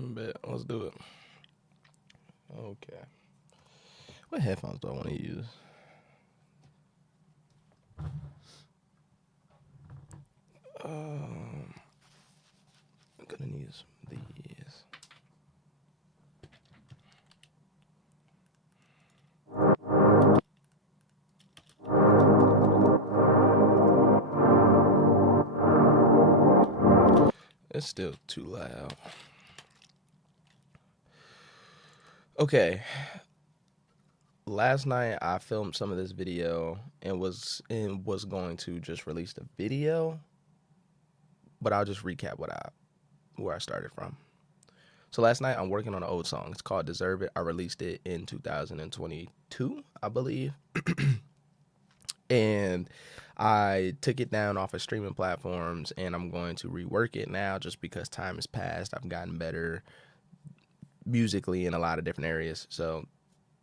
Bet. Let's do it. Okay. What headphones do I want to use? I'm gonna need these. It's still too loud. Okay. Last night I filmed some of this video and was going to just release the video, but I'll just recap where I started from. So last night I'm working on an old song. It's called Deserve It. I released it in 2022, I believe. And I took it down off of streaming platforms and I'm going to rework it now just because time has passed. I've gotten better musically in a lot of different areas. So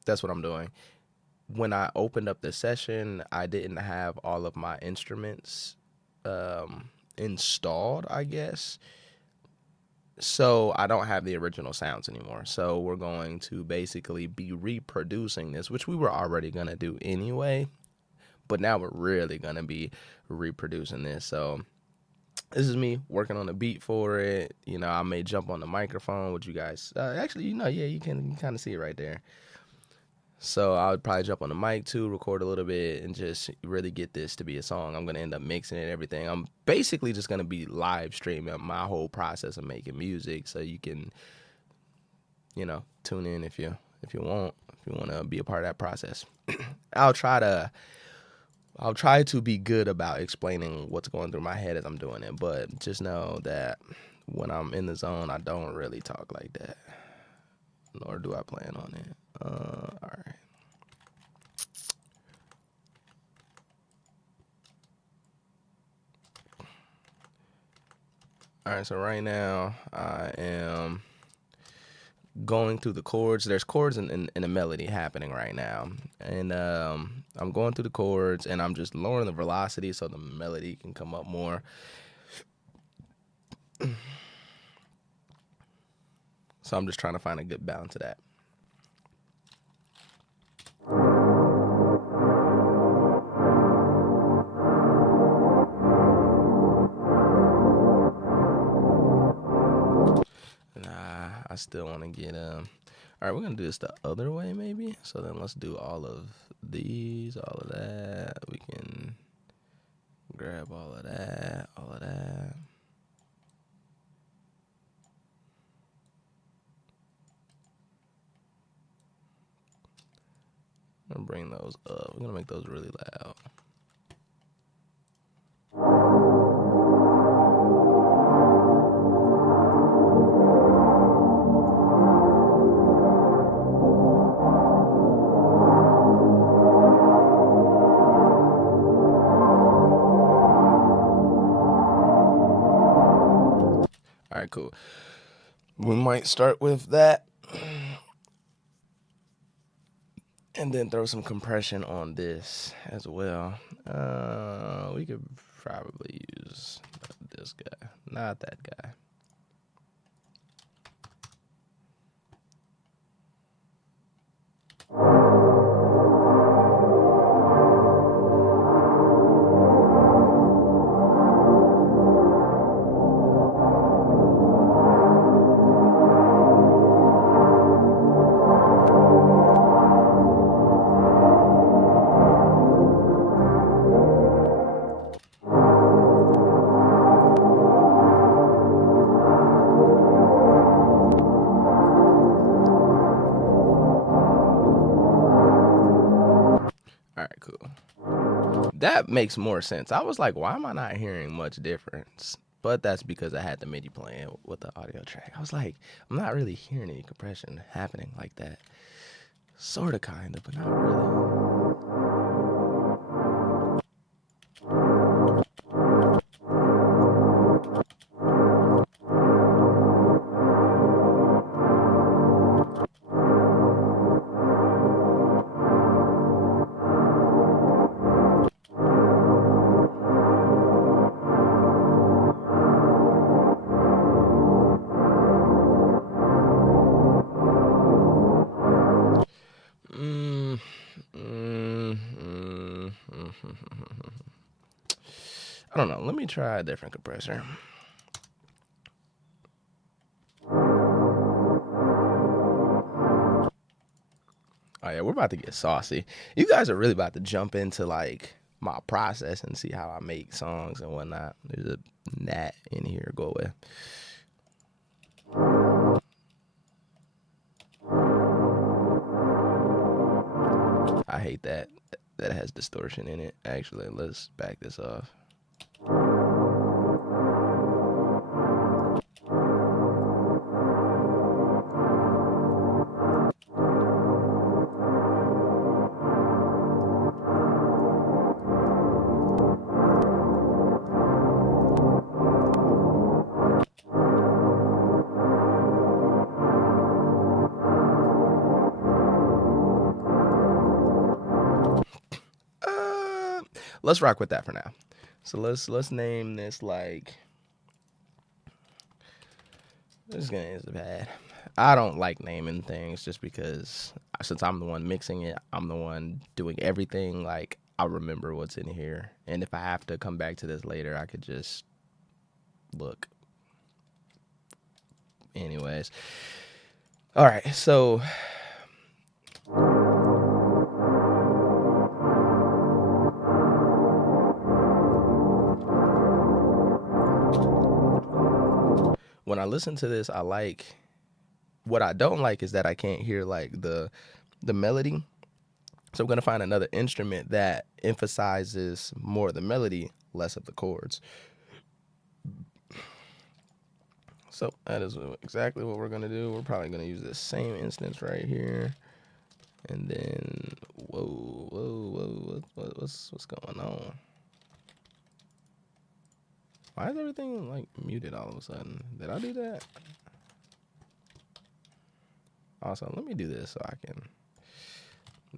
that's what I'm doing. When I opened up the session, I didn't have all of my instruments installed, I guess. So I don't have the original sounds anymore. So we're going to basically be reproducing this, which we were already going to do anyway. But now we're really going to be reproducing this. So this is me working on a beat for it. You know, I may jump on the microphone with you guys. Actually, yeah, you can kind of see it right there. So I would probably jump on the mic too, record a little bit, and just really get this to be a song. I'm going to end up mixing it and everything. I'm basically just going to be live streaming my whole process of making music so you can, tune in if you want to be a part of that process. I'll try to be good about explaining what's going through my head as I'm doing it, but just know that when I'm in the zone, I don't really talk like that, nor do I plan on it. All right. All right, so right now I am going through the chords. There's chords and a melody happening right now. And I'm going through the chords and I'm just lowering the velocity so the melody can come up more. So I'm just trying to find a good balance of that. I still want to get all right, we're gonna do this the other way maybe. So then let's do all of these, all of that. We can grab all of that, all of that. I'm gonna bring those up. We're gonna make those really loud. All right, cool. We might start with that and then throw some compression on this as well. We could probably use this guy, not that guy. That makes more sense. I was like, why am I not hearing much difference? But that's because I had the MIDI playing with the audio track. I was like, I'm not really hearing any compression happening like that. Sort of, kind of, but not really. I don't know. Let me try a different compressor. Oh yeah, we're about to get saucy. You guys are really about to jump into like my process and see how I make songs and whatnot. There's a gnat in here. Go away. I hate that. That has distortion in it. Actually, let's back this off. Let's rock with that for now. So let's name this like, this game is bad. I don't like naming things just because since I'm the one mixing it, I'm the one doing everything. Like I remember what's in here, and if I have to come back to this later, I could just look. Anyways, all right. So when I listen to this, I like, what I don't like is that I can't hear like the melody. So I'm gonna find another instrument that emphasizes more of the melody, less of the chords. So that is exactly what we're gonna do. We're probably gonna use this same instance right here, and then what's going on? Why is everything like muted all of a sudden? Did I do that? Also, let me do this so I can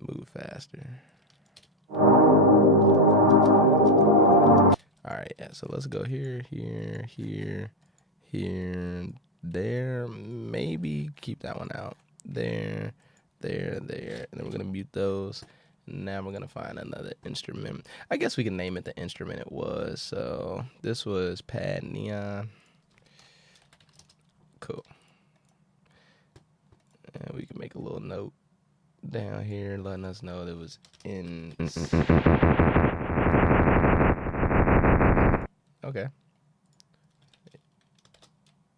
move faster. All right, yeah, so let's go here, there. Maybe keep that one out. There. And then we're gonna mute those. Now we're gonna find another instrument. I guess we can name it the instrument it was. So this was Pad Neon. Cool. And we can make a little note down here letting us know that it was in. Okay.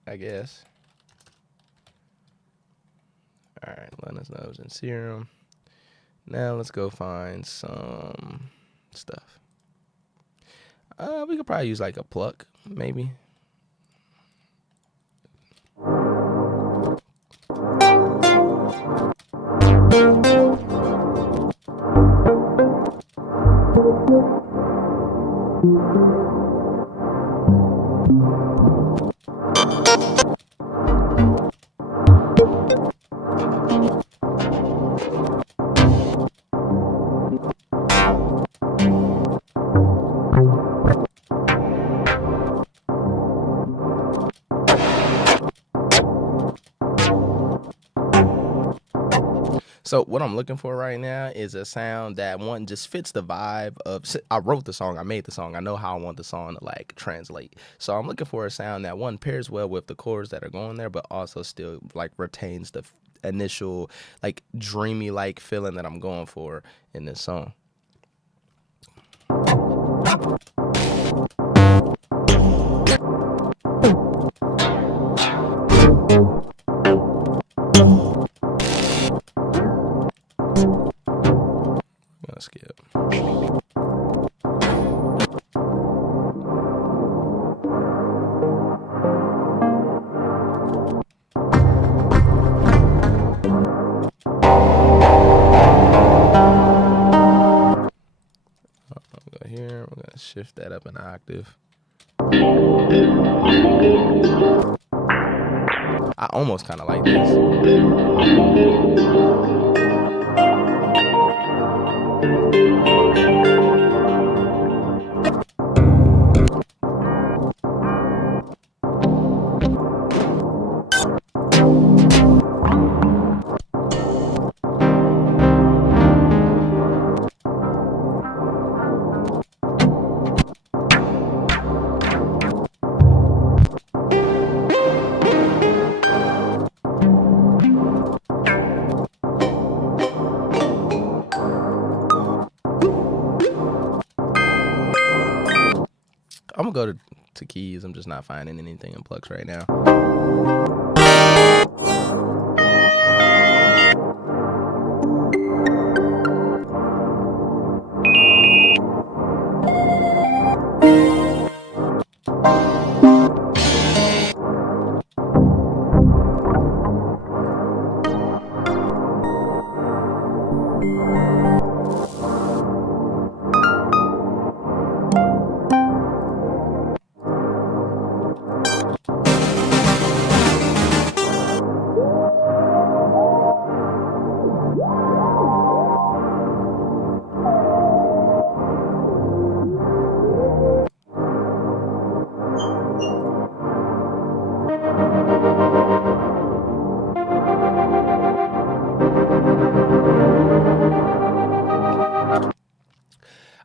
I guess. All right, letting us know it was in Serum. Now let's go find some stuff. We could probably use like a pluck, maybe. So what I'm looking for right now is a sound that one just fits the vibe of, I wrote the song, I made the song, I know how I want the song to like translate. So I'm looking for a sound that one pairs well with the chords that are going there, but also still like retains the initial like dreamy like feeling that I'm going for in this song. Skip. Go here, we're gonna shift that up an octave. I almost kind of like this. I'm gonna go to keys. I'm just not finding anything in Plux right now.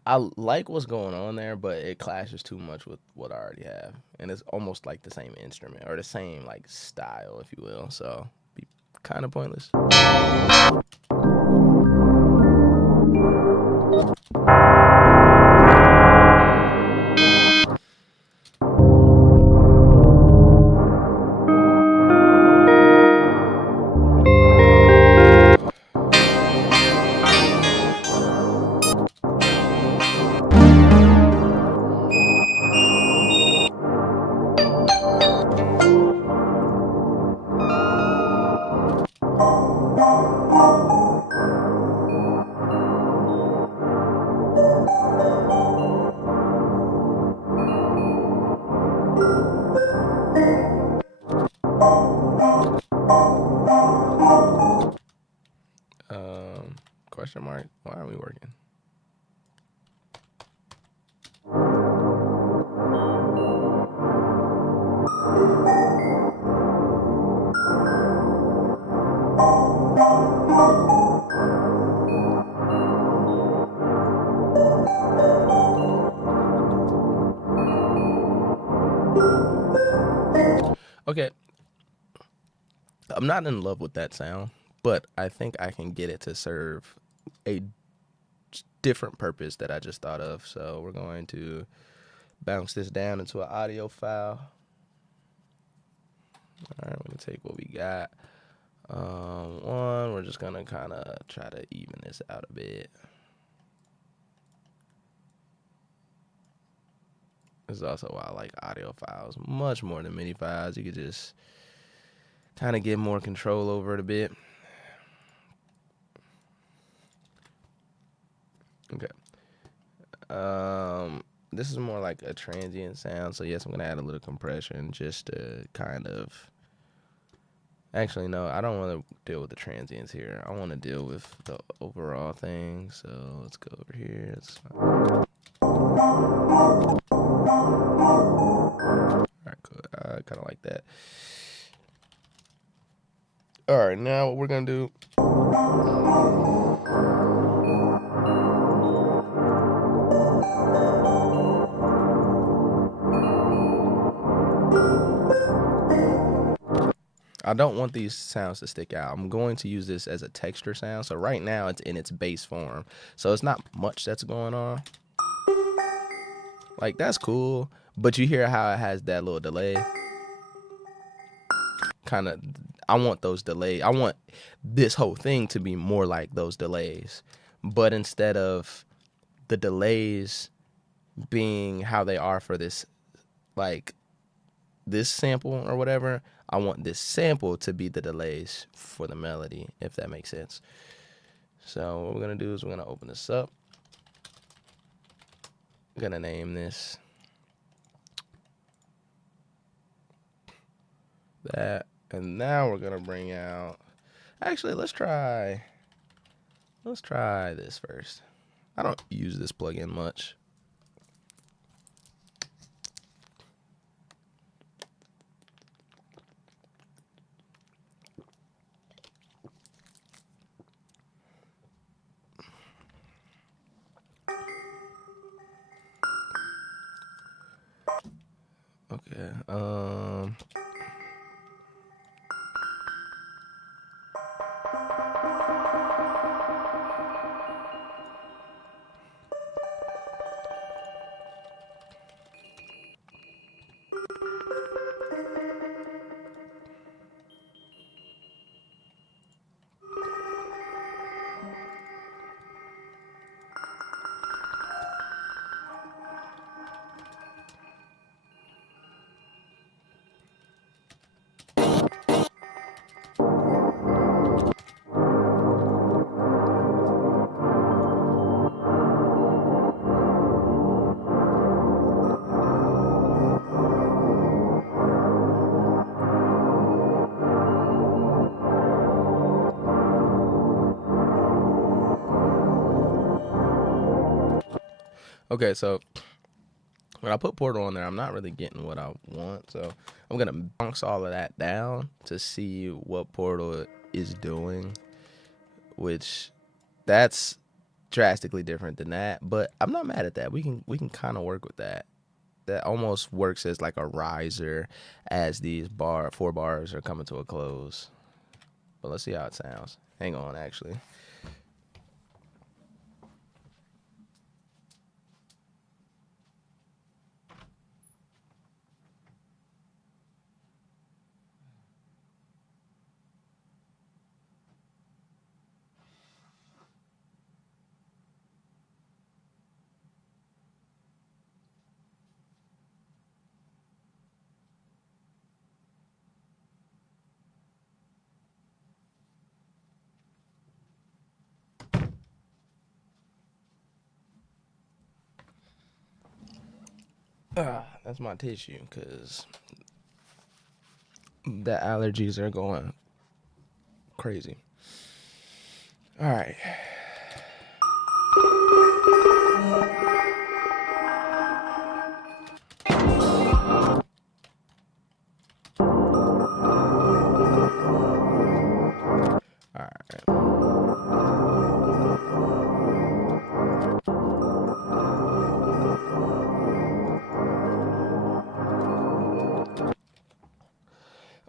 I like what's going on there, but it clashes too much with what I already have, and it's almost like the same instrument or the same like style, if you will. So, be kind of pointless. Question mark. Why aren't we working? Okay, I'm not in love with that sound, but I think I can get it to serve a different purpose that I just thought of. So we're going to bounce this down into an audio file. All right, we're gonna take what we got. We're just gonna kind of try to even this out a bit. This is also why I like audio files much more than MIDI files. You could just kind of get more control over it a bit. Okay. This is more like a transient sound. So yes, I'm gonna add a little compression just to kind of. Actually, no, I don't want to deal with the transients here. I want to deal with the overall thing. So let's go over here. It's all right, cool. I kind of like that. All right, now what we're gonna do. I don't want these sounds to stick out. I'm going to use this as a texture sound. So right now it's in its base form. So it's not much that's going on. Like that's cool, but you hear how it has that little delay. Kind of, I want those delays. I want this whole thing to be more like those delays. But instead of the delays being how they are for this, like this sample or whatever, I want this sample to be the delays for the melody, if that makes sense. So what we're gonna do is we're gonna open this up. I'm gonna name this that, and now we're gonna bring out. Actually, let's try this first. I don't use this plugin much. Okay. Okay, so when I put Portal on there, I'm not really getting what I want. So I'm gonna bounce all of that down to see what Portal is doing, which that's drastically different than that. But I'm not mad at that. We can kind of work with that. That almost works as like a riser as these 4 bars are coming to a close. But let's see how it sounds. Hang on, actually. That's my tissue because the allergies are going crazy. All right. All right.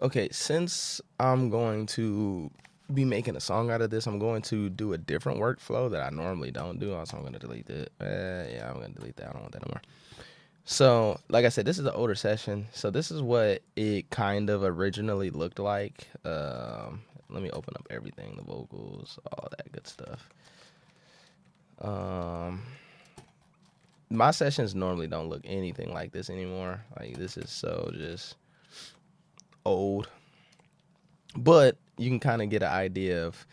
Okay, since I'm going to be making a song out of this, I'm going to do a different workflow that I normally don't do. Also, I'm going to delete it. Yeah, I'm going to delete that. I don't want that anymore. So, like I said, this is an older session. So this is what it kind of originally looked like. Let me open up everything, the vocals, all that good stuff. My sessions normally don't look anything like this anymore. Like this is so just old. But you can kind of get an idea of,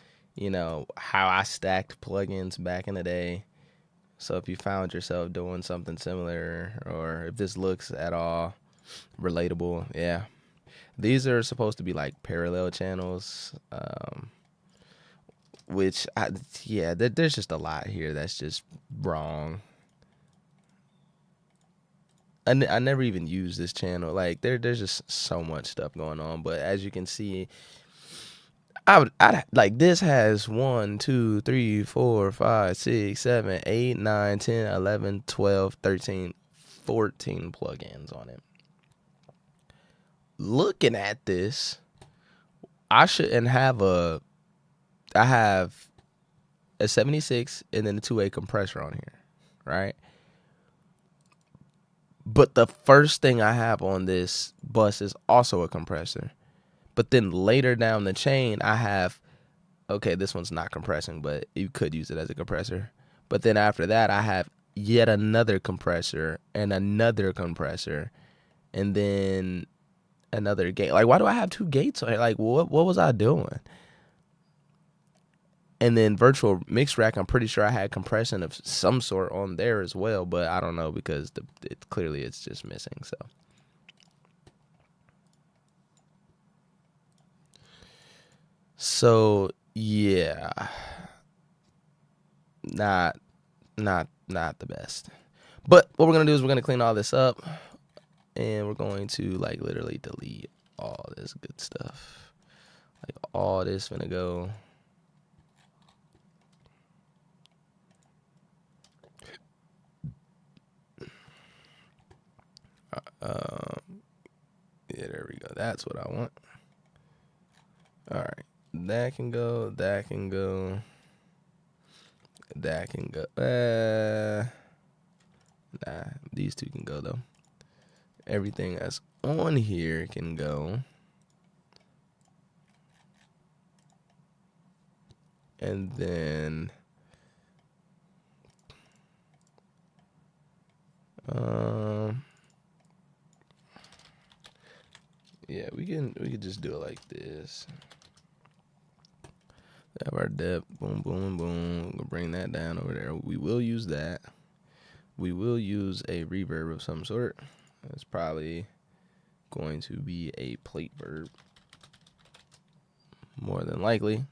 how I stacked plugins back in the day. So if you found yourself doing something similar, or if this looks at all relatable, yeah. These are supposed to be like parallel channels, which, there's just a lot here that's just wrong. I never even used this channel. Like there's just so much stuff going on. But as you can see, I like this has 1, 2, 3, 4, 5, 6, 7, 8, 9, 10, 11, 12, 13, 14 plugins on it. Looking at this, I shouldn't have I have a 76 and then a 2A compressor on here, right? But the first thing I have on this bus is also a compressor. But then later down the chain, I have, okay, this one's not compressing, but you could use it as a compressor. But then after that, I have yet another compressor and another compressor and then another gate. Like, why do I have 2 gates on here? Like, what was I doing? And then virtual mix rack, I'm pretty sure I had compression of some sort on there as well, but I don't know because clearly it's just missing. So yeah, not the best. But what we're gonna do is we're gonna clean all this up, and we're going to like literally delete all this good stuff. Like all this gonna go. Yeah, there we go. That's what I want. All right, that can go. That can go. That can go. Nah, these 2 can go though. Everything that's on here can go. And then yeah, we could just do it like this. Have our depth, boom, boom, boom. We'll bring that down over there. We will use that. We will use a reverb of some sort. It's probably going to be a plate verb, more than likely.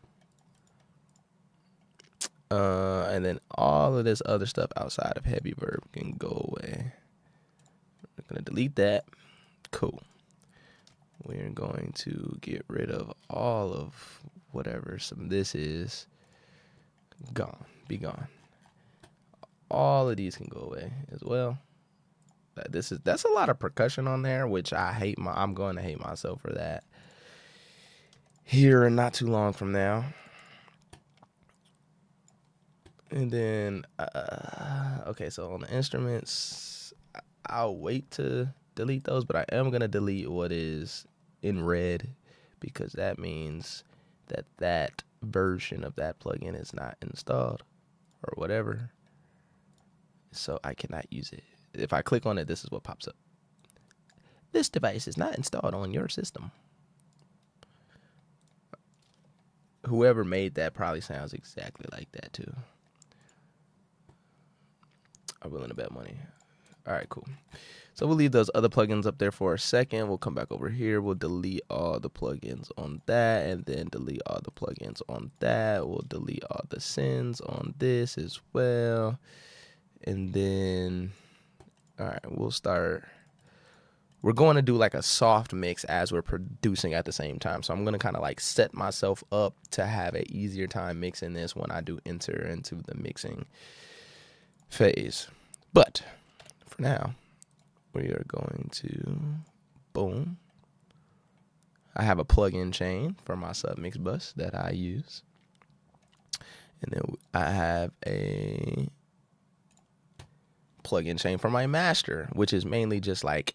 And then all of this other stuff outside of heavy verb can go away. We're gonna delete that. Cool. We're going to get rid of all of whatever some this is. Gone. Be gone. All of these can go away as well. That's a lot of percussion on there, which I'm going to hate myself for that here and not too long from now. And then okay, so on the instruments, I'll wait to delete those, but I am gonna delete what is in red, because that means that version of that plugin is not installed or whatever, so I cannot use it. If I click on it, this is what pops up. This device is not installed on your system. Whoever made that probably sounds exactly like that too. I'm willing to bet money. All right, cool. So we'll leave those other plugins up there for a second. We'll come back over here. We'll delete all the plugins on that, and then delete all the plugins on that. We'll delete all the sends on this as well. And then, all right, we're going to do like a soft mix as we're producing at the same time. So I'm going to kind of like set myself up to have an easier time mixing this when I do enter into the mixing phase. But for now, we are going to, boom. I have a plugin chain for my submix bus that I use. And then I have a plugin chain for my master, which is mainly just like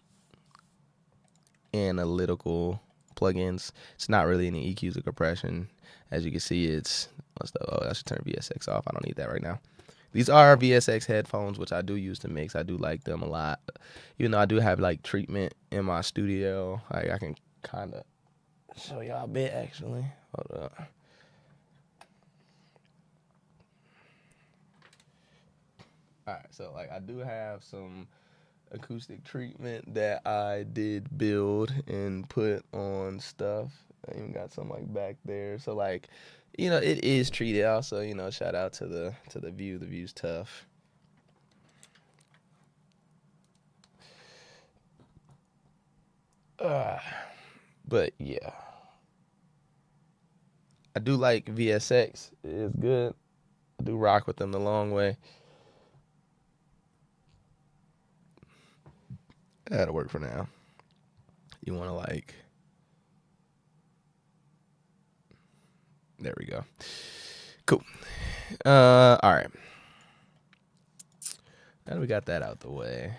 analytical plugins. It's not really any EQs or compression. As you can see, I should turn VSX off. I don't need that right now. These are VSX headphones, which I do use to mix. I do like them a lot. Even though I do have like treatment in my studio, I can kind of show y'all a bit actually. Hold up. All right, so like I do have some acoustic treatment that I did build and put on stuff. I even got some like back there. So like, you know, it is treated. Also, you know, shout out to the view. The view's tough. But yeah, I do like VSX. It's good. I do rock with them the long way. That'll work for now. You want to like, there we go. Cool. All right. Now that we got that out the way.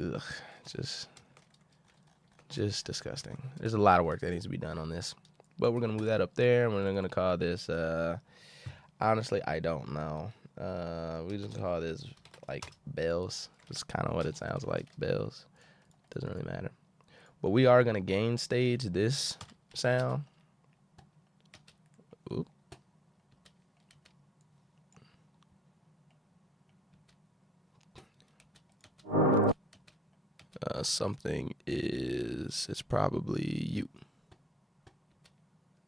Ugh, just disgusting. There's a lot of work that needs to be done on this. But we're going to move that up there, and we're going to call this, honestly, I don't know. We just call this, like, bells. It's kind of what it sounds like, bells. Doesn't really matter. But we are going to gain stage this sound. Oop. Something it's probably you.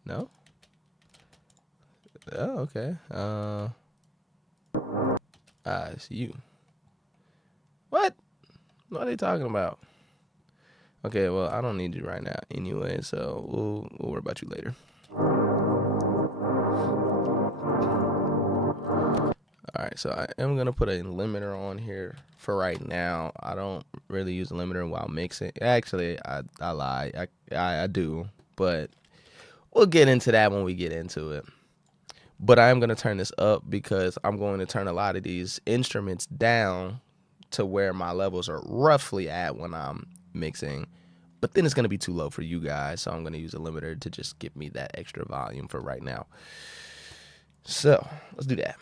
No? Oh, okay. It's you. What? What are they talking about? Okay, well, I don't need you right now anyway, so we'll worry about you later. All right, so I am going to put a limiter on here for right now. I don't really use a limiter while mixing. Actually, I lie. I do, but we'll get into that when we get into it. But I am going to turn this up because I'm going to turn a lot of these instruments down to where my levels are roughly at when I'm mixing. But then it's going to be too low for you guys, so I'm going to use a limiter to just give me that extra volume for right now. So let's do that.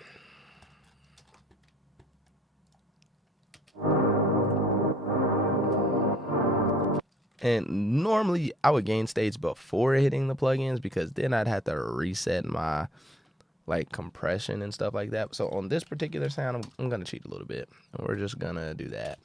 And normally I would gain stage before hitting the plugins because then I'd have to reset my like compression and stuff like that. So on this particular sound, I'm gonna cheat a little bit. And we're just gonna do that.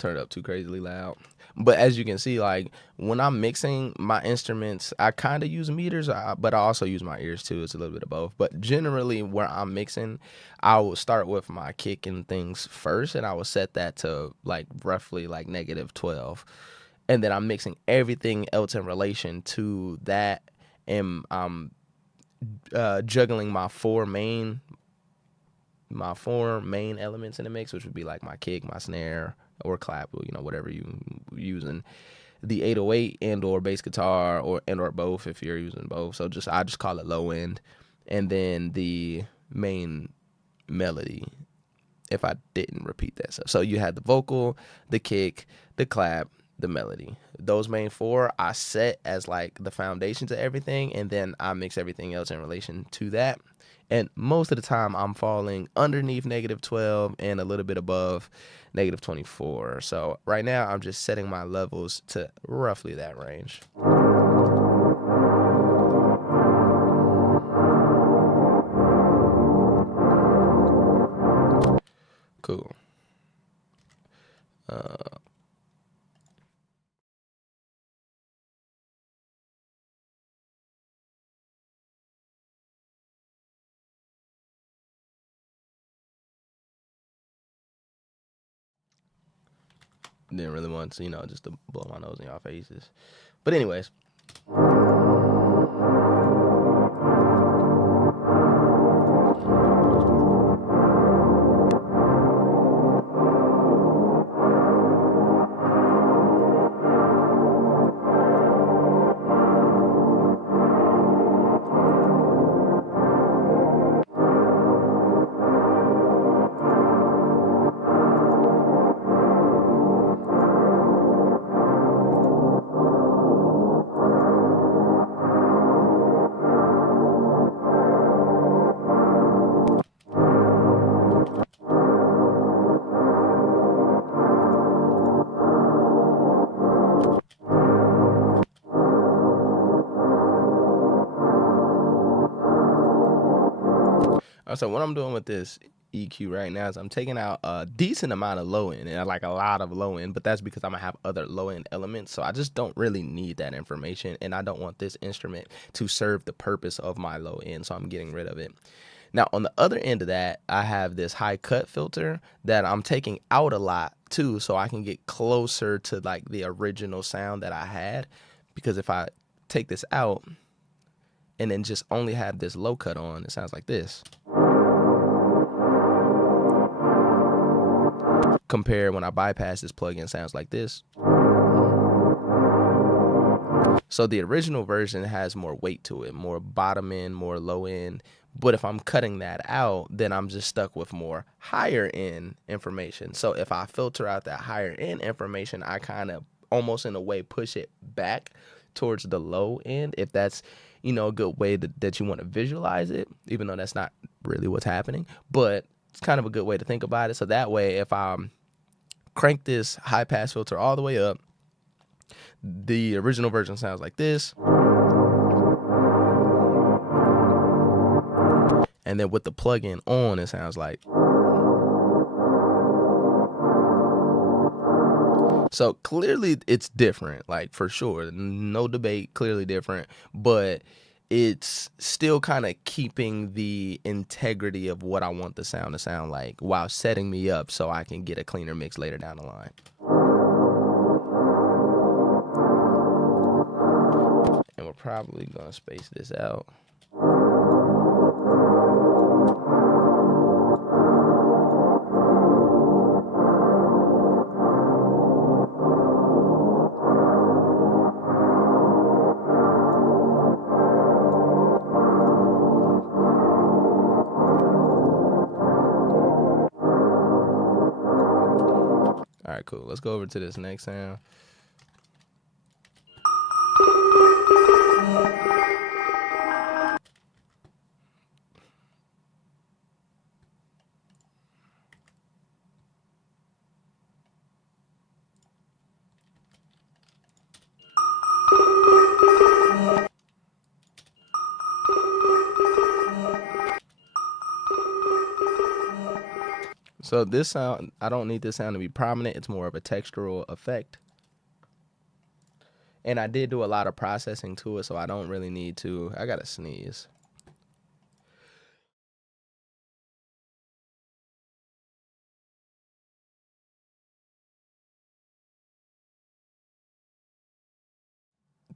don't turn it up too crazily loud. But as you can see, like when I'm mixing my instruments, I kind of use meters, but I also use my ears too. It's a little bit of both. But generally, where I'm mixing, I will start with my kick and things first, and I will set that to like roughly like -12, and then I'm mixing everything else in relation to that, and I'm juggling my four main elements in the mix, which would be like my kick, my snare, or clap, whatever you using, the 808 and or bass guitar, or both if you're using both. So I just call it low end, and then the main melody if I didn't repeat that stuff. So you had the vocal, the kick, the clap, the melody. Those main four I set as like the foundation to everything, and then I mix everything else in relation to that. And most of the time I'm falling underneath -12 and a little bit above -24. So right now I'm just setting my levels to roughly that range. Cool. Didn't really want to, just to blow my nose in y'all faces. But anyways. So what I'm doing with this EQ right now is I'm taking out a decent amount of low end, and like a lot of low end, but that's because I'm gonna have other low end elements. So I just don't really need that information, and I don't want this instrument to serve the purpose of my low end, so I'm getting rid of it. Now on the other end of that, I have this high cut filter that I'm taking out a lot too, so I can get closer to like the original sound that I had. Because if I take this out and then just only have this low cut on, it sounds like this. Compare when I bypass this plugin, sounds like this. So the original version has more weight to it, more bottom end, more low end. But if I'm cutting that out, then I'm just stuck with more higher end information. So if I filter out that higher end information, I kind of almost in a way push it back towards the low end, if that's a good way that you want to visualize it, even though that's not really what's happening. But it's kind of a good way to think about it. So that way, if I'm crank this high pass filter all the way up, the original version sounds like this. And then with the plugin on, it sounds like. So clearly it's different, like for sure, no debate, clearly different, but it's still kind of keeping the integrity of what I want the sound to sound like while setting me up so I can get a cleaner mix later down the line. And we're probably gonna space this out. All right, cool. Let's go over to this next sound. So this sound, I don't need this sound to be prominent. It's more of a textural effect. And I did do a lot of processing to it, so I don't really need to. I gotta sneeze.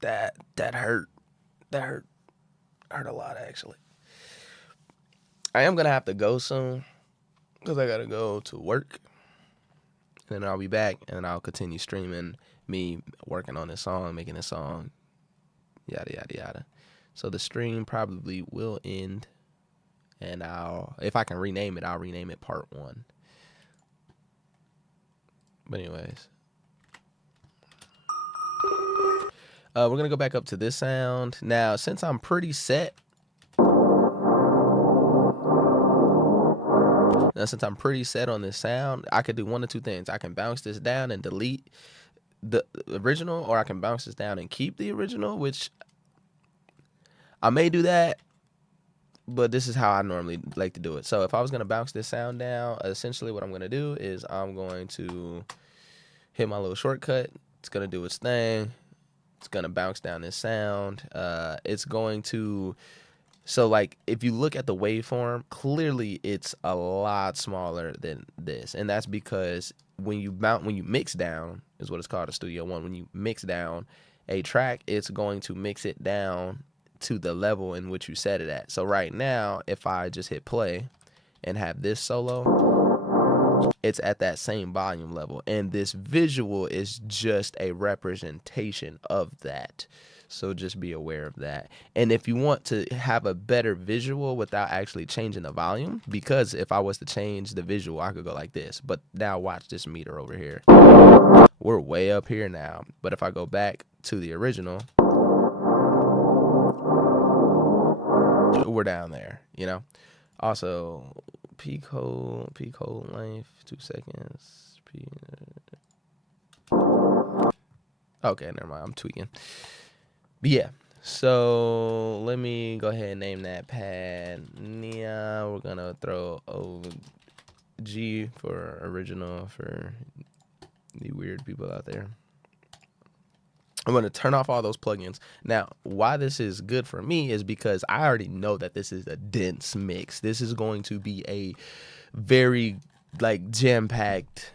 That hurt. That hurt a lot actually. I am gonna have to go soon because I gotta go to work, and then I'll be back and I'll continue streaming me working on this song, making this song, yada yada yada. So the stream probably will end, and if I can rename it, I'll rename it Part 1. But anyways, we're gonna go back up to this sound now. Since I'm pretty set, on this sound, I could do one of two things. I can bounce this down and delete the original, or I can bounce this down and keep the original, which I may do that, but this is how I normally like to do it. So if I was gonna bounce this sound down, essentially what I'm gonna do is I'm going to hit my little shortcut. It's gonna do its thing. It's gonna bounce down this sound. It's going to, so like if you look at the waveform, clearly it's a lot smaller than this, and that's because when you mix down, is what it's called, a Studio One. When you mix down a track, it's going to mix it down to the level in which you set it at. So right now, if I just hit play and have this solo, it's at that same volume level, and this visual is just a representation of that. So just be aware of that. And if you want to have a better visual without actually changing the volume, because if I was to change the visual, I could go like this. But now watch this meter over here. We're way up here now. But if I go back to the original, we're down there, you know? Also, peak hold length, 2 seconds. Okay, never mind. I'm tweaking. But yeah, so let me go ahead and name that pad Nia. We're gonna throw OG for original for the weird people out there. I'm going to turn off all those plugins. Now, why this is good for me is because I already know that this is a dense mix. This is going to be a very like jam-packed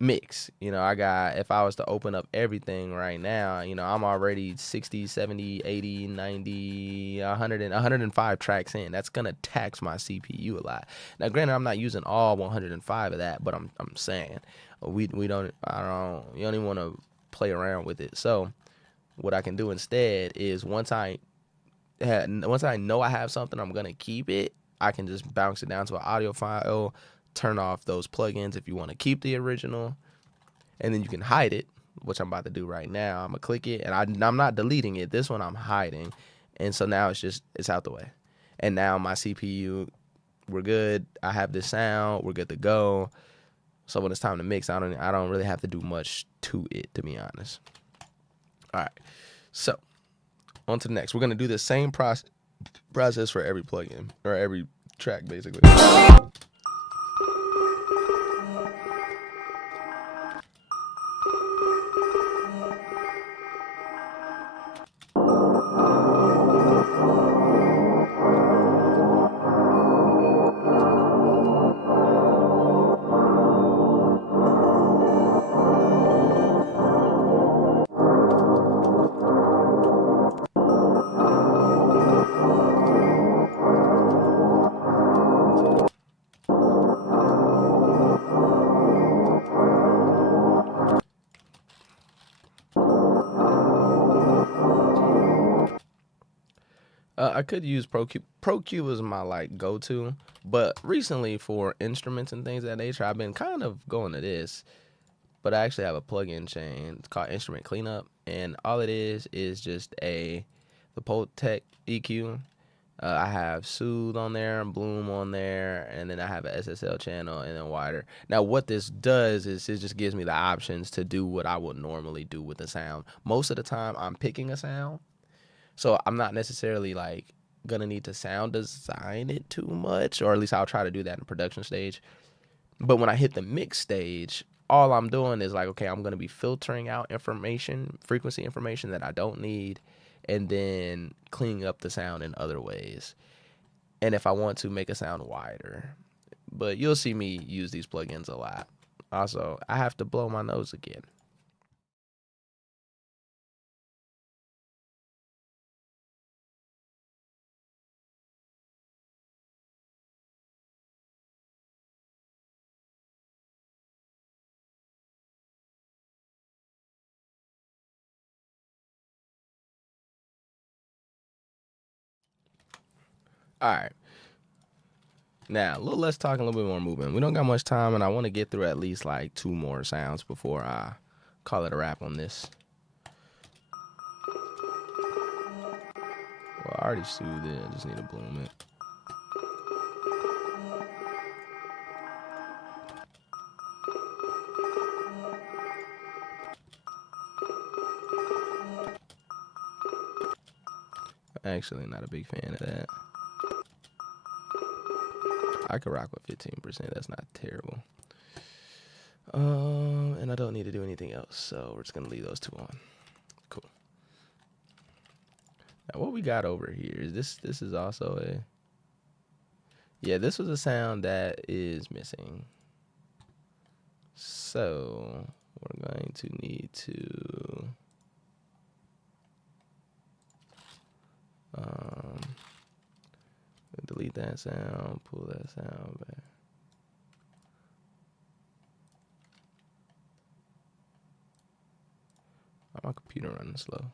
mix. You know, if I was to open up everything right now, you know, I'm already 60, 70, 80, 90, 100 and 105 tracks in. That's going to tax my CPU a lot. Now, granted, I'm not using all 105 of that, but I'm saying you don't even want to play around with it. So what I can do instead is once I know I have something, I'm gonna keep it, I can just bounce it down to an audio file, turn off those plugins if you want to keep the original, and then you can hide it, which I'm about to do right now. I'm gonna click it, and I'm not deleting it. This one I'm hiding, and so now it's out the way. And now my CPU, we're good. I have this sound, we're good to go. So when it's time to mix, I don't really have to do much to it, to be honest. All right, so on to the next. We're gonna do the same process for every plugin or every track, basically. I could use ProQ. ProQ is my like go-to, but recently for instruments and things of that nature, I've been kind of going to this. But I actually have a plugin chain. It's called Instrument Cleanup, and all it is just the Pultec EQ. I have Soothe on there, Bloom on there, and then I have an SSL channel and then wider. Now, what this does is it just gives me the options to do what I would normally do with the sound. Most of the time, I'm picking a sound, so I'm not necessarily like gonna need to sound design it too much, or at least I'll try to do that in production stage. But when I hit the mix stage, all I'm doing is like, okay, I'm going to be filtering out information, frequency information that I don't need, and then cleaning up the sound in other ways. And if I want to, make a sound wider. But you'll see me use these plugins a lot. Also, I have to blow my nose again. All right. Now, a little less talking, a little bit more movement. We don't got much time, and I want to get through at least like 2 more sounds before I call it a wrap on this. Well, I already soothed it. I just need to bloom it. Actually, not a big fan of that. I could rock with 15%. That's not terrible. And I don't need to do anything else, so we're just gonna leave those 2 on. Cool. Now, what we got over here is this. This is also a. Yeah, this was a sound that is missing. So we're going to need to. Delete that sound, pull that sound back. My computer running slow.